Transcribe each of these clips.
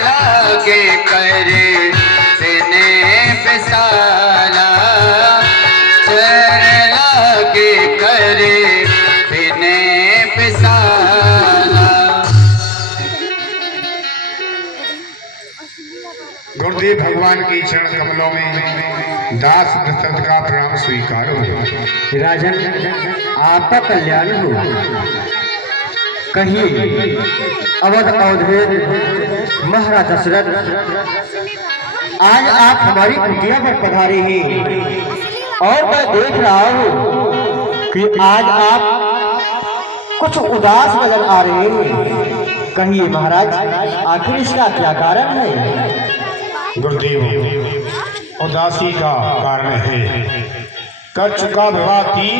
लागे करे देने बेसाला, चर लागे करे देने बेसाला। गुरुदेव भगवान की चरण कमलों में दास दशरथ का प्रणाम स्वीकार हो। राजन आपका कल्याण हो। कहिए अवध अवधेय महाराज दशरथ, आज आप हमारी कुटिया पर पधारे हैं और मैं देख रहा हूँ कि आज आप कुछ उदास नजर आ रहे हैं। कहिए महाराज, आखिर इसका क्या कारण है? गुरुदेव, उदासी का कारण है कर चुका विवाह की,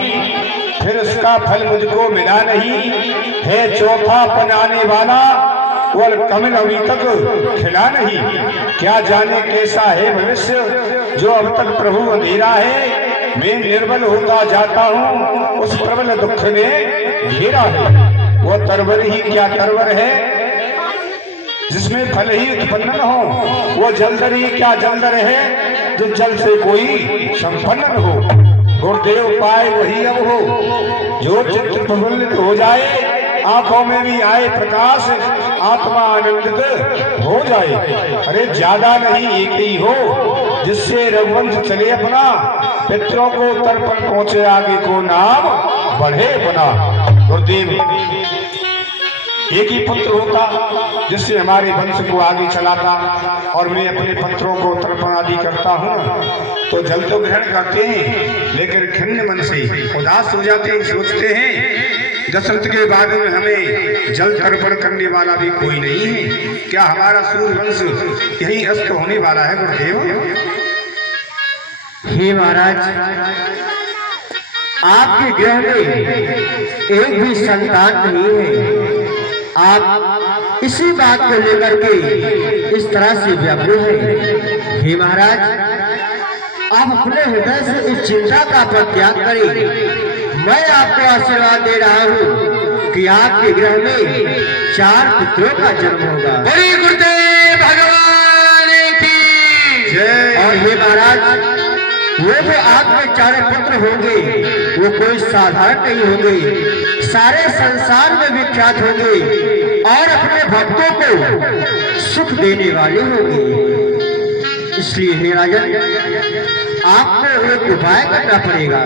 फिर उसका फल मुझको मिला नहीं है। चौथा बनाने वाला और कमल अभी तक खिला नहीं। क्या जाने कैसा है भविष्य, जो अब तक प्रभु अंधेरा है। मैं निर्बल होता जाता हूँ, उस प्रबल दुख ने घेरा है। वो तरवर ही क्या तरवर है, जिसमें फल ही उत्पन्न न हो। वो जलधर ही क्या जलधर है, जो जल से कोई संपन्न न हो। गुरुदेव पाए वही अब हो, जो चित्त प्रफुल्लित हो जाए, आंखों में भी आए प्रकाश, आत्मा आनंदित हो जाए। अरे ज्यादा नहीं, एक ही हो, जिससे रघुवंश चले अपना, पितरों को तर्पण पहुंचे, आगे को नाम बढ़े बना। गुरुदेव, एक ही पुत्र होता जिससे हमारे वंश को आगे चलाता, और मैं अपने पुत्रों को तर्पण आदि करता हूँ तो जल तो ग्रहण करते हैं, लेकिन खिन्न मन से उदास हो जाते हैं। सोचते हैं दशरथ के बाद में हमें जल तर्पण करने वाला भी कोई नहीं है। क्या हमारा सूर्य वंश यही अस्त होने वाला है? गुरुदेव, हे महाराज, आपके गृह में एक भी संतान नहीं है। आप इसी बात को लेकर के इस तरह से व्याकुल हैं। हे महाराज, आप अपने हृदय से इस चिंता का परित्याग करें। मैं आपको आशीर्वाद दे रहा हूँ कि आपके गृह में 4 पुत्रों का जन्म होगा। बड़ी गुरुदेव भगवान की जय। और हे महाराज, वो जो आपके 4 पुत्र होंगे वो कोई साधारण नहीं होंगे, सारे संसार में विख्यात होंगे और अपने भक्तों को सुख देने वाले होंगे। इसलिए हे राजन, आपको एक उपाय करना पड़ेगा।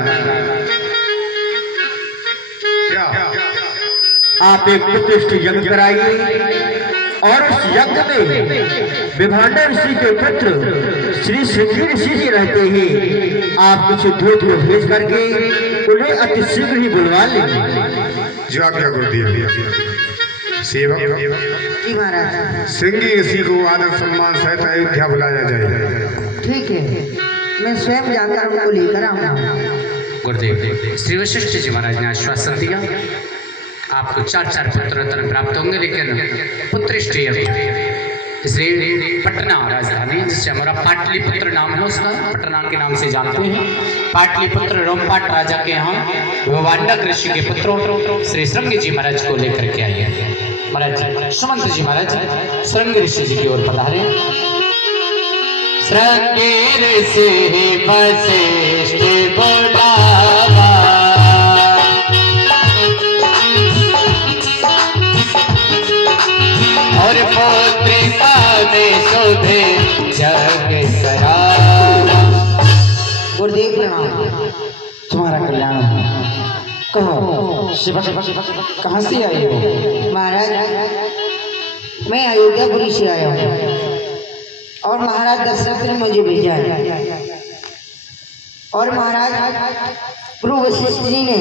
आप एक उत्कृष्ट यज्ञ कराइए और उस यज्ञ में विभांडर ऋषि के पुत्र श्री श्रृंगी ऋषि जी रहते हैं। आप कुछ दूत को भेज करके उन्हें अति शीघ्र ही बुलवा लेंगे। जो आज्ञा गुरुदेव। सेवक जी महाराज। श्रृंगी ऋषि को आदर सम्मान सहित अयोध्या बुलाया जाए। ठीक है, मैं स्वयं जाकर उनको लेकर आऊंगा। गुरुदेव, श्री वशिष्ठ जी महाराज ने आश्वासन दिया आपको 4 पुत्र रत्न प्राप्त होंगे, लेकिन पुत्रिष्टि इसलिए पटना राजधानी, जिससे हमारा पाटलिपुत्र नाम है, उसका पटना के नाम से जानते हैं। पाटलिपुत्र रोमपाट राजा के यहाँ विभांडक ऋषि के पुत्रों श्री श्रृंगी जी महाराज को लेकर के आइए। महाराज सुमंत जी महाराज श्रृंगी ऋषि जी की ओर पधारे। श्रृंगी ऋषि वशिष्ठ बुलावा, और पौत्रिका में शोभे जग करावा। गुरुदेव प्रणाम। तुम्हारा कल्याण हो। कहो शिवक कहाँ से आए हो? महाराज, मैं अयोध्यापुरी से आया हूँ और महाराज दशरथ ने मुझे भेजा है। और महाराज प्रभु वशिष्ठ जी ने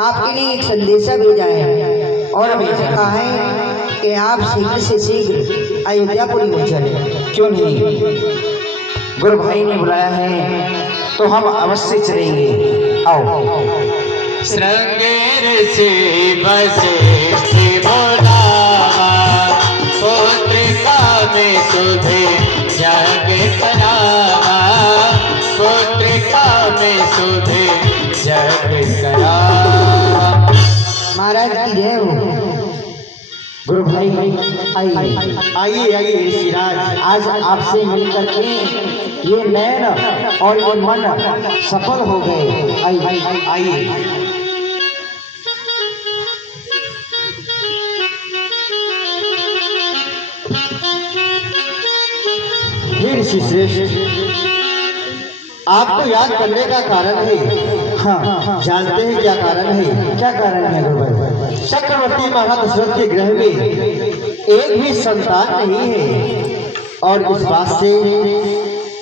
आपके लिए एक संदेशा भेजा है और हमें कहा है कि आप शीघ्र से शीघ्र अयोध्यापुरी में चले। क्यों नहीं, गुरु भाई ने बुलाया है तो हम अवश्य चलेंगे। आओ। श्रृंगी ऋषि वशिष्ठ बुलावा, पौत्रिका में शोभे जग करावा, पौत्रिका में शोभे जग करावा। महाराज की जय हो। गुरु भाई आइए आइए आइए ऋषिराज। आज आपसे मिलकर के ये नैन और ये मन सफल हो गए। आइए हे ऋषि श्रेष्ठ, आपको याद करने का कारण है। हाँ, जानते हैं क्या कारण है? क्या कारण है गुरु भाई? चक्रवर्ती महाराज दशरथ के गृह में एक भी संतान नहीं है और इस बात से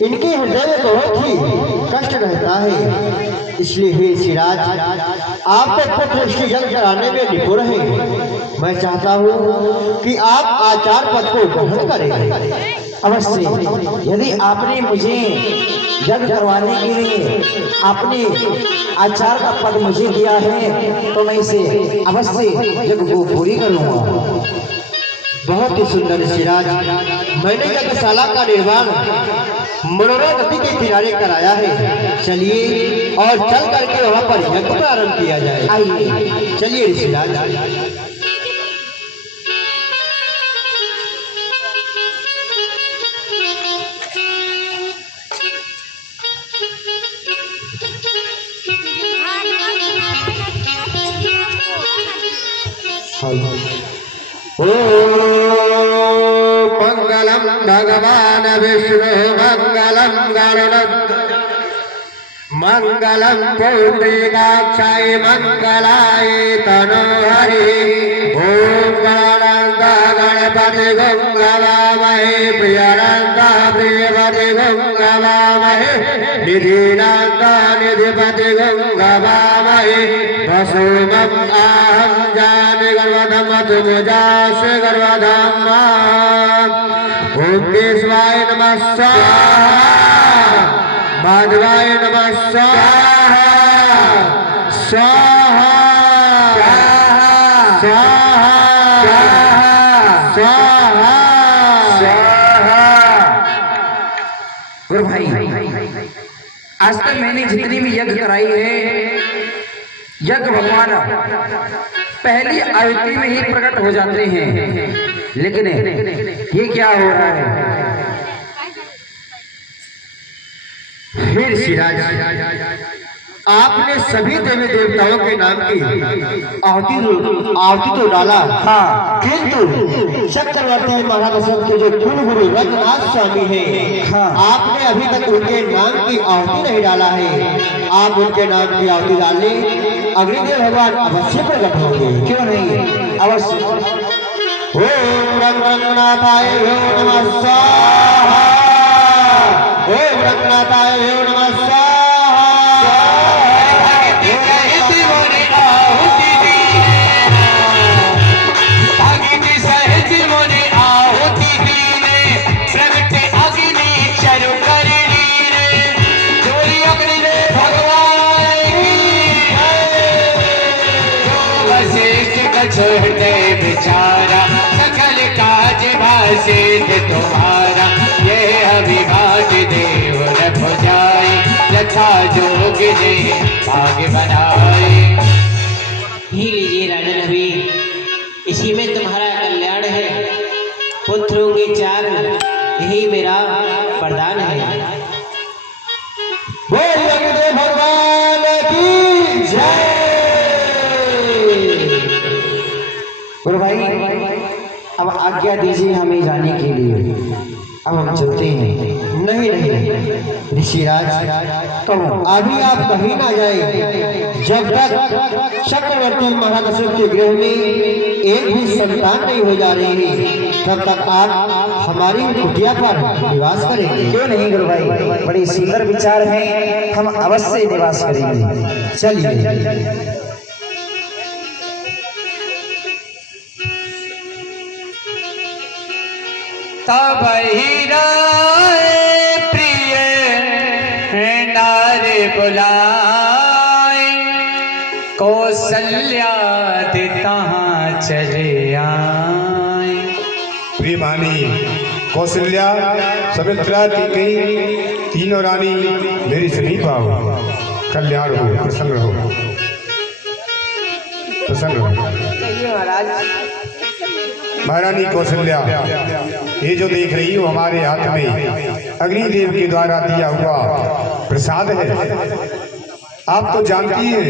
इनके हृदय में बहुत ही कष्ट रहता है। इसलिए हे सिराज, आप तो पुत्र श्री यज्ञ कराने में निपुण हैं। मैं चाहता हूँ कि आप आचार पद को ग्रहण करें। अवश्य, यदि आपने मुझे यज्ञ करवाने के लिए आपने आचार का पद मुझे दिया है तो मैं इसे अवश्य यज्ञ को पूरी करूँगा। बहुत ही सुंदर सिराज, मैंने यज्ञशाला का निर्माण मनोरम नदी के किनारे कराया है। चलिए और चल करके वहाँ पर यज्ञ प्रारंभ किया जाए। आइए चलिए ऋषिराज। मंगलम भगवान विष्णु मंगलम गरुड़ मंगलम पुंडरीकाक्षाय मंगलाय तनोहरि। ओम गणानंद गणपति गं गवामहे प्रियनंद प्रियपति गं गवामहे निधिनंद निधिपति गं गवामहे वसुमं आहं जाने गर्वधम तुमुजास गर्वधम। ओम केशवाय नमः स्वाहा माधवाय नमः स्वाहा स्वाहा स्वाहा स्वाहा स्वाहा। गुरु भाई, आज तक मैंने जितनी भी यज्ञ कराई है, यज्ञ भगवान पहली आहुति में ही प्रकट हो जाते हैं, लेकिन ये क्या हो रहा है? हे ऋषिराज, आपने सभी देवी देवताओं के नाम की आहुति तो डाला, हाँ, किंतु चक्रवर्ती महाराज दशरथ के जो कुल गुरु रघुनाथ स्वामी हैं, हाँ, आपने अभी तक उनके नाम की आहुति नहीं डाला है। आप उनके नाम की आहुति डालने अग्निदेव भगवान अवश्य प्रकट होंगे। क्यों नहीं, अवश्य। ओम रघुनाथाय नमः स्वाहा। ओम रघुनाथाय नमः स्वाहा। छोड़े बेचारा सकल काज भाषित तुम्हारा। ये अभिभाज देव न भुजाई यथा जोग ने भाग्य बनाए। ही लीजिए राजन, अभी इसी में तुम्हारा कल्याण है। पुत्र होंगे 4, यही मेरा वरदान है। बोल अग्निदेव भगवान की जय। गुरु भाई, अब आज्ञा दीजिए हमें जाने के लिए, अब हम चलते हैं। नहीं नहीं ऋषिराज, अभी आप कहीं ना जाए जब तक चक्रवर्ती महाराज दशरथ के गृह में एक भी संतान नहीं हो जा रही है, तब तक आप हमारी कुटिया पर निवास करेंगे। क्यों नहीं गुरु भाई, बड़ी सुंदर विचार है, हम अवश्य निवास करेंगे। चलिए। तब प्रिय नार बुलाए कौशल्या तहाँ चले आए। प्रियमानी कौशल्या सवित्रा की गई तीनों रानी मेरी समीप आओ। कल्याण हो, प्रसन्न हो, प्रसन्न हो। महाराज महारानी कौशल्या, ये जो देख रही हो हमारे हाथ में अग्निदेव के द्वारा दिया हुआ प्रसाद है। आप तो जानती हैं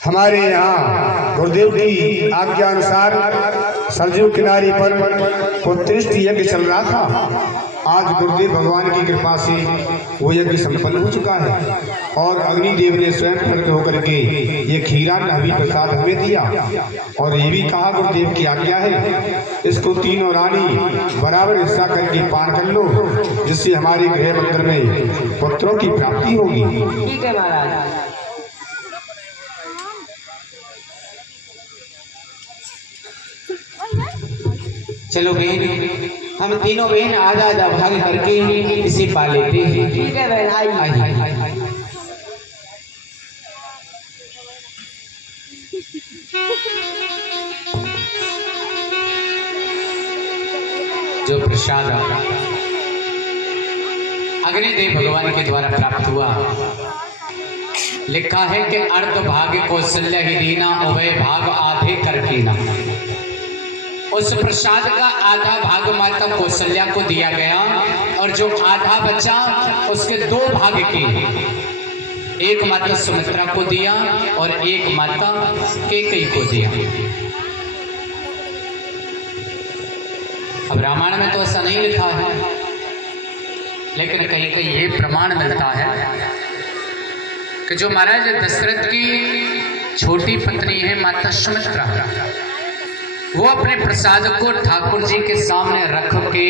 हमारे यहाँ गुरुदेव की आज्ञा अनुसार सरजू किनारे पर पुत्रेष्टि यज्ञ चल रहा था। आज गुरुदेव भगवान की कृपा से वो यज्ञ संपन्न हो चुका है और अग्निदेव ने स्वयं प्रकट होकर के ये खीरा नवी प्रसाद हमें दिया और ये भी कहा गुरुदेव की आज्ञा है इसको तीनों रानी बराबर हिस्सा करके पान कर लो, जिससे हमारे गृह मंदिर में पुत्रों की प्राप्ति होगी। ठीक है महाराज। चलो बहन, हम तीनों बहन आधा आधा भाग करके इसे पा लेते हैं। ठीक है बहन, आइए। जो प्रसाद अग्निदेव भगवान के द्वारा प्राप्त हुआ, लिखा है कि अर्ध भाग कौशल्या ही दीना, उभय भाग आधे करके ना। उस प्रसाद का आधा भाग माता कौशल्या को दिया गया और जो आधा बचा उसके दो भाग किए, एक माता सुमित्रा को दिया और एक माता कैकेयी को दिया। अब रामायण में तो ऐसा नहीं लिखा है, लेकिन कहीं कहीं ये प्रमाण मिलता है कि जो महाराज दशरथ की छोटी पत्नी है माता सुमित्रा, वो अपने प्रसाद को ठाकुर जी के सामने रख के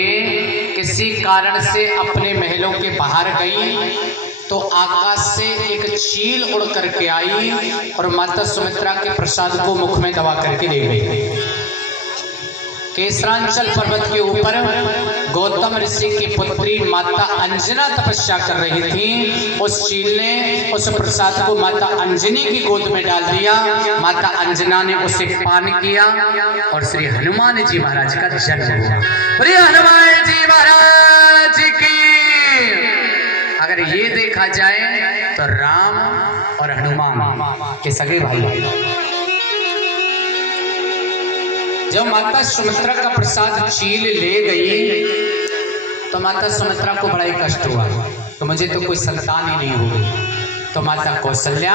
किसी कारण से अपने महलों के बाहर गई तो आकाश से एक चील उड़ करके आई और माता सुमित्रा के प्रसाद को मुख में दबा करके ले गई। केसरांचल पर्वत के ऊपर गौतम ऋषि की पुत्री माता अंजना तपस्या कर रही थी। उस चील ने उस प्रसाद को माता अंजनी की गोद में डाल दिया। माता अंजना ने उसे पान किया और श्री हनुमान जी महाराज का जन्म हुआ। प्रिय हनुमान जी महाराज की। अगर ये देखा जाए तो राम और हनुमान के सगे भाई। जब माता सुमित्रा का प्रसाद चील ले गई तो माता सुमित्रा को बड़ा ही कष्ट हुआ, तो मुझे तो कोई संतान ही नहीं होगी। तो माता कौशल्या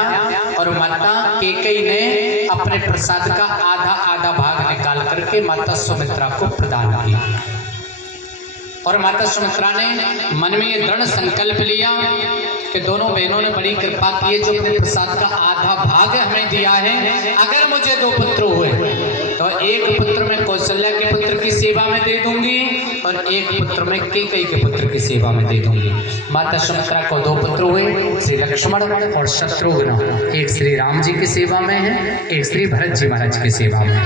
और माता कैकेयी ने अपने प्रसाद का आधा आधा भाग निकाल करके माता सुमित्रा को प्रदान किया। और माता सुमित्रा ने मन में ये दृढ़ संकल्प लिया कि दोनों बहनों ने बड़ी कृपा की है, जो अपने प्रसाद का आधा भाग हमें दिया है। अगर मुझे दो पुत्र हुए तो एक पुत्र मैं कौशल्या के पुत्र की सेवा में दे दूंगी और एक पुत्र मैं कैकेयी के पुत्र की सेवा में दे दूंगी। माता सुमित्रा को दो पुत्र हुए, श्री लक्ष्मण और शत्रुघ्न। एक श्री राम जी की सेवा में है, एक श्री भरत जी महाराज की सेवा में है।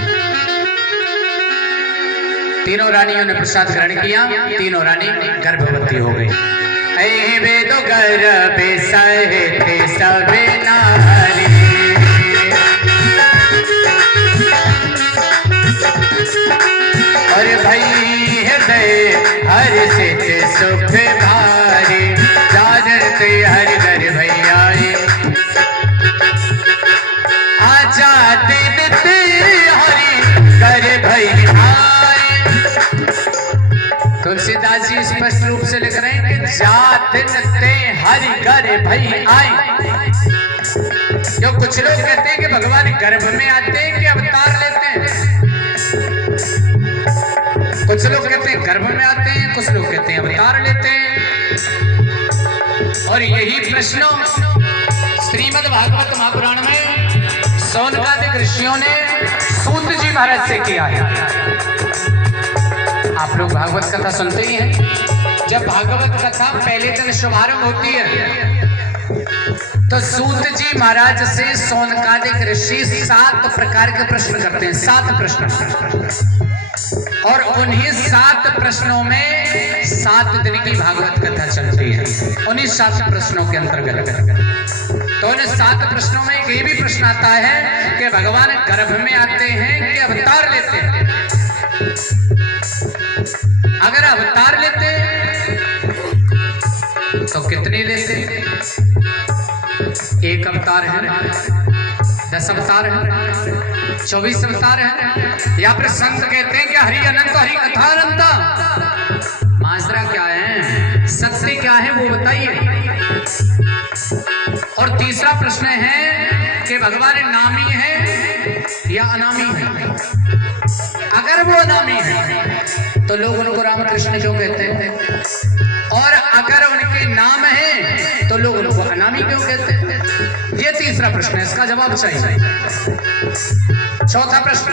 तीनों रानियों ने प्रसाद ग्रहण किया, तीनों रानी गर्भवती हो गई। वेदो गर्भे सहते सबे नारी, और भई हृदय हर्षित सुख भारी, जागरते हरि घर भैयाई आजाते नित्य हरि घर भैयाई। तुलसीदास जी स्पष्ट रूप से लिख रहे हैं कि जाते नित्य हरि घर भई आई। जो कुछ लोग कहते हैं कि भगवान गर्भ में आते हैं कि अवतार लेते हैं, कुछ लोग कहते हैं गर्भ में आते हैं, कुछ लोग कहते हैं अवतार लेते हैं। और यही प्रश्न श्रीमद् भागवत महापुराण में सौनकादिक ऋषियों ने सूत जी महाराज से किया है। आप लोग भागवत कथा सुनते ही हैं। जब भागवत कथा पहले दिन शुभारंभ होती है तो सूत जी महाराज से सौनकादिक ऋषि 7 प्रकार के प्रश्न करते हैं, 7 प्रश्न। और उन्हीं 7 प्रश्नों में 7 दिन की भागवत कथा चलती है। उन्हीं 7 प्रश्नों के अंतर्गत तो उन 7 प्रश्नों में एक ये भी प्रश्न आता है कि भगवान गर्भ में आते हैं कि अवतार लेते हैं। अगर अवतार लेते तो कितने लेते? एक अवतार है 10 अवतार है, 24 अवतार है, या फिर संत कहते हैं कि हरि अनंत हरि कथा अनंत। माजरा क्या है, सत्य क्या है वो बताइए। और तीसरा प्रश्न है कि भगवान नामी है या अनामी है। अगर वो अनामी है तो लोग उनको रामकृष्ण क्यों कहते हैं, और अगर उनके नाम है तो लोग उनको अनामी क्यों कहते हैं। ये तीसरा प्रश्न है, इसका जवाब चाहिए। चौथा प्रश्न,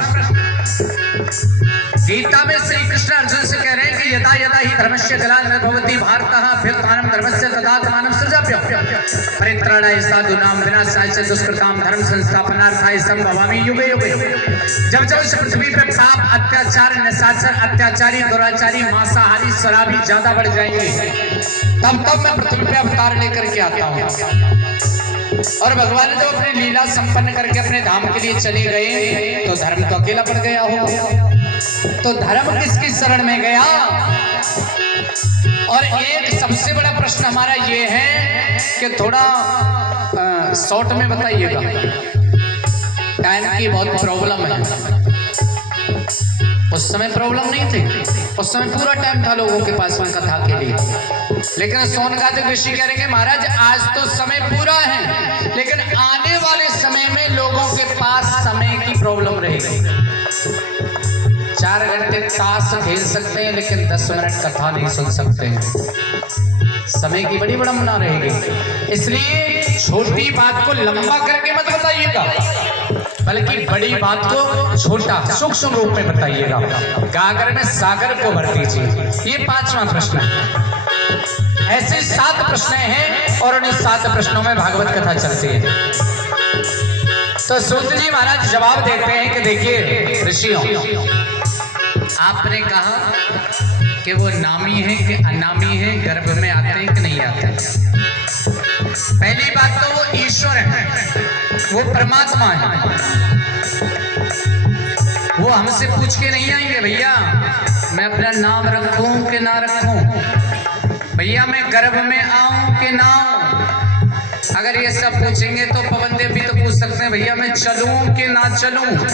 गीता में श्री कृष्ण अर्जुन से कह रहे हैं कि यदा यदा ही धर्मस्य ग्लानिर्भवति भारतः अभ्युत्थानं धर्मस्य तदात्मानं सृजाम्यहम् परित्राणाय साधूनां विनाशाय च दुष्कृतां धर्म संस्थापनार्थाय संभवामि युगे युगे। जब जब इस पृथ्वी पे पाप, अत्याचार, निशाचर, अत्याचारी, दुराचारी, मांसाहारी, शराबी ज्यादा बढ़ जाएंगे, तब तब मैं पृथ्वी पे अवतार लेकर के आता हूँ। और भगवान ने जब अपनी लीला संपन्न करके अपने धाम के लिए चले गए तो धर्म तो अकेला पड़ गया हो। तो धर्म किसकी शरण में गया। और एक सबसे बड़ा प्रश्न हमारा ये है कि थोड़ा शॉर्ट में बताइएगा, टाइम की बहुत प्रॉब्लम है। उस समय प्रॉब्लम नहीं थी, उस समय पूरा टाइम था लोगों के पास में कथा के लिए। लेकिन सोनगादी ऋषि कह रहे हैं महाराज आज तो समय पूरा है, लेकिन आने वाले समय में लोगों के पास समय की प्रॉब्लम रहेगी। 4 घंटे ताश खेल सकते हैं लेकिन 10 मिनट कथा नहीं सुन सकते हैं। समय की बड़ी विडंबना रहेगी। इसलिए छोटी बात को लंबा करके मत बताइएगा, बल्कि बड़ी बात को छोटा सूक्ष्म रूप में बताइएगा। गागर में सागर को भर दीजिए। ये 5वां प्रश्न है। ऐसे 7 प्रश्न हैं और उन 7 प्रश्नों में भागवत कथा चलती है। तो सूत जी महाराज जवाब देते हैं कि देखिए ऋषियों, आपने कहा कि वो नामी है कि अनामी है, गर्भ में आते हैं कि नहीं आते। पहली बात तो वो ईश्वर है, वो परमात्मा है। वो हमसे पूछ के नहीं आएंगे भैया मैं अपना नाम रखूं कि ना रखूं, भैया मैं गर्भ में आऊं कि ना आऊं। अगर ये सब पूछेंगे तो पवन देव भी तो पूछ सकते हैं भैया मैं चलूं कि ना चलूं।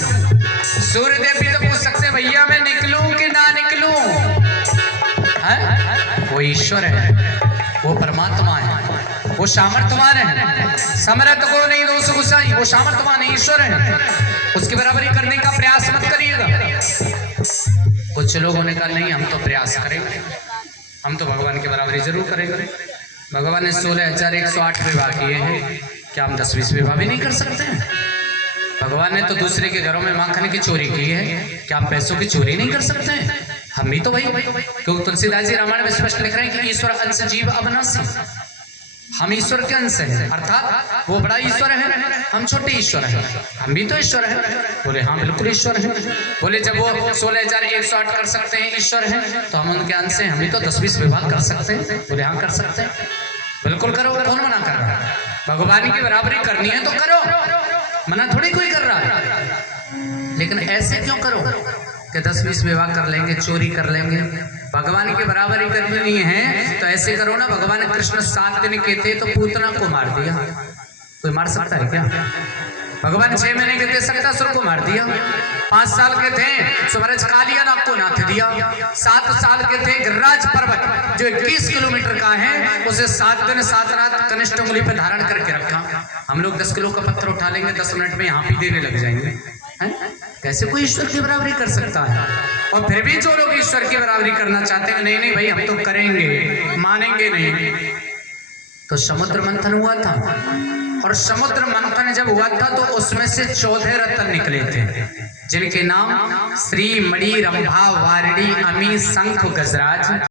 सूर्य देव भी तो पूछ सकते हैं भैया मैं निकलूं कि ना निकलूं। वो ईश्वर है, वो परमात्मा है, वो सामर्थ्यवान है। समर्थ को नहीं दोष गुसाई, वो सामर्थ्यवान है, ईश्वर है। उसकी बराबरी करने का प्रयास मत करिएगा। कुछ लोगों ने कहा नहीं हम तो प्रयास करेंगे, हम तो भगवान की बराबरी जरूर करेंगे। भगवान ने 16,108 विवाह किए हैं, क्या हम 10-20 विवाह भी नहीं कर सकते हैं। भगवान ने तो दूसरे के घरों में माखन की चोरी की है, क्या हम पैसों की चोरी नहीं कर सकते हैं। हम भी तो वही, क्योंकि तुलसीदास जी रामायण में स्पष्ट लिख रहे हैं कि ईश्वर अंश जीव अविनाशी, हम ईश्वर के अंश हैं, अर्थात वो बड़ा ईश्वर है, हम छोटे ईश्वर हैं। हम भी तो ईश्वर हैं। बोले हाँ बिल्कुल ईश्वर हैं। बोले जब वो 16,108 कर सकते हैं ईश्वर हैं तो हम उनके अंश हैं, हम भी तो 10-20 विभाग कर सकते हैं। बोले हाँ कर सकते हैं, बिल्कुल करो, कौन मना कर रहा है। भगवान की बराबरी करनी है तो करो, मना थोड़ी कोई कर रहा है। लेकिन ऐसे क्यों करो कि 10-20 विवाह कर लेंगे, चोरी कर लेंगे। भगवान की बराबरी करनी है तो ऐसे करो ना। भगवान कृष्ण 7 दिन के थे तो पूतना को मार दिया, कोई मार सकता है क्या। भगवान 6 महीने के थे शक्तासुर को मार दिया। 5 साल के थे तो महाराज कालिया नाग को नाथ दिया। 7 साल के थे गिरिराज पर्वत जो 21 किलोमीटर का है उसे 7 दिन 7 रात कनिष्ठ उंगली पे धारण करके रखा। हम लोग 10 किलो का पत्थर उठा लेंगे 10 मिनट में यहाँ भी देने लग जाएंगे। कैसे कोई ईश्वर की बराबरी कर सकता है। और फिर भी जो लोग ईश्वर की बराबरी करना चाहते हैं नहीं नहीं भाई हम तो करेंगे, मानेंगे नहीं। तो समुद्र मंथन हुआ था, और समुद्र मंथन जब हुआ था तो उसमें से 14 रत्न निकले थे जिनके नाम श्री मणि रंभा वारिणी अमी शंख गजराज